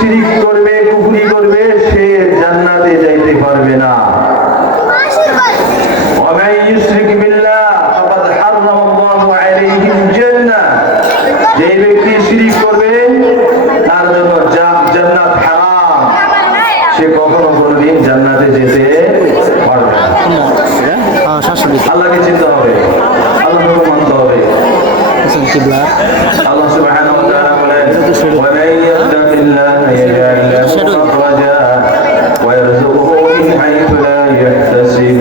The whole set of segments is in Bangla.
শিরিক করবে, কুফরি করবে, সে জান্নাতে যাইতে পারবে না। ومن يشرك بالله فقد حرم الله عليه الجنة। যে ব্যক্তি শিরিক করবে তার জন্য জান্নাত হারাম, সে কখনো কোনোদিন জান্নাতে যেতে পারবে না। আল্লাহকে চিনতে হবে, আল্লাহকে মানতে হবে। আল্লাহ সুবহানাহু ওয়া তাআলা বলেন, ওয়া মান ইয়াত্তাকিল্লাহা ইয়াজআল লাহু মাখরাজা ওয়া ইয়ারযুকহু মিন হাইথু লা ইয়াহতাসিব।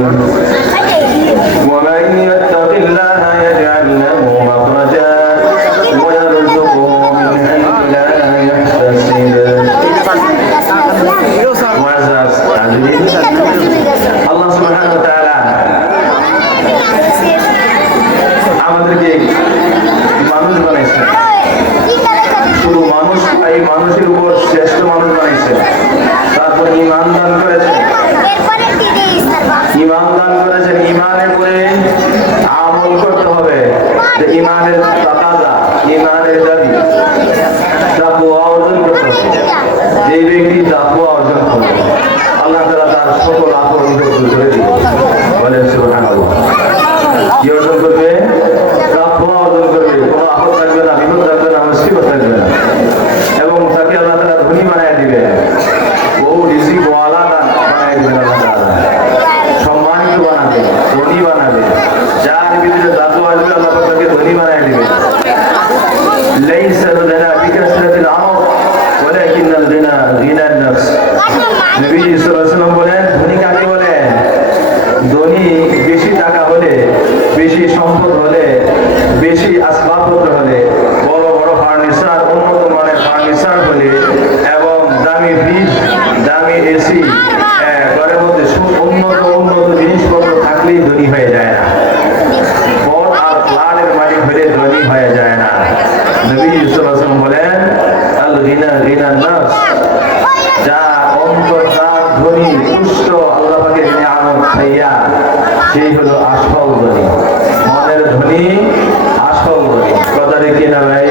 ওয়া মান ইয়াত্তাকিল্লাহা ইয়াজআল লাহু মাখরাজা ওয়া ইয়ারযুকহু মিন হাইথু লা ইয়াহতাসিব। আল্লাহ সুবহানাহু ওয়া তাআলা আমাদেরকে মানুষ বানাইছেন, শুধু মানুষ, এই মানুষের উপর শ্রেষ্ঠ মানুষ বানাইছেন। তারপর ঈমান দান করেছেন, ঈমান দান করেছেন। ঈমানের পরে আমল করতে হবে, যে ঈমানের তাকাজা, ঈমানের দাবি, তাকওয়া অর্জন করতে হবে। যে ব্যক্তি তাকওয়া অর্জন করবে আল্লাহ তাআলা তার সকল আপদ দূর করে দিবেন। বলেন সুবহানাল্লাহ। কি অর্জন করবে? তাকওয়া অর্জন করবে, কোনো আপদ থাকবে না, বিপদ থাকবে না, মুসিবত থাকবে না, এবং তাকে আল্লাহ তাআলা ধনী বানায় দিবেন, বহু রিজিক ওয়ালা বানায় দিবেন। আল্লাহ তাআলা সম্মানিত বানাবে, ধনী বানাবে। যার ভিতরে তাকওয়া আসবে আল্লাহ তাকে ধনী বানায় দিবেন। লাইসা লানা বিকাসরাতিল আমল ওয়ালাকিনাল গিনা গিনান নফস। নবী সাল্লাল্লাহু আলাইহি ওয়াসাল্লাম বলেন, ধনী কাকে বলে? ধনী বেশি টাকা হলে, বেশি সম্পদ হলে, বেশি আসবাবপত্র হলে, বড় বড় ফার্নিচার, উন্নত মানের ফার্নিচার হলে, এবং দামি ফ্রিজ, দামি এসি, ঘরের মধ্যে উন্নত উন্নত জিনিসপত্র থাকলেই ধনী হয়ে যায় না। বড় আর প্লানের মালিক হলে ধনী হয়ে যায় না। নবী সাল্লাল্লাহু আলাইহি ওয়াসাল্লাম বলেন, আল গিনা গিনান নফস। যা অন্তর তার ধনী, তুষ্ট, আল্লাহ পাকের নিয়ামত খাইয়া, সেই হলো আসল ধনী, মনের ধনী, আসল ধনী। কথা দেখি না ভাই?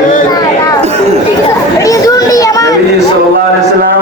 নবী সাল্লাল্লাহু আলাইহি ওয়াসাল্লাম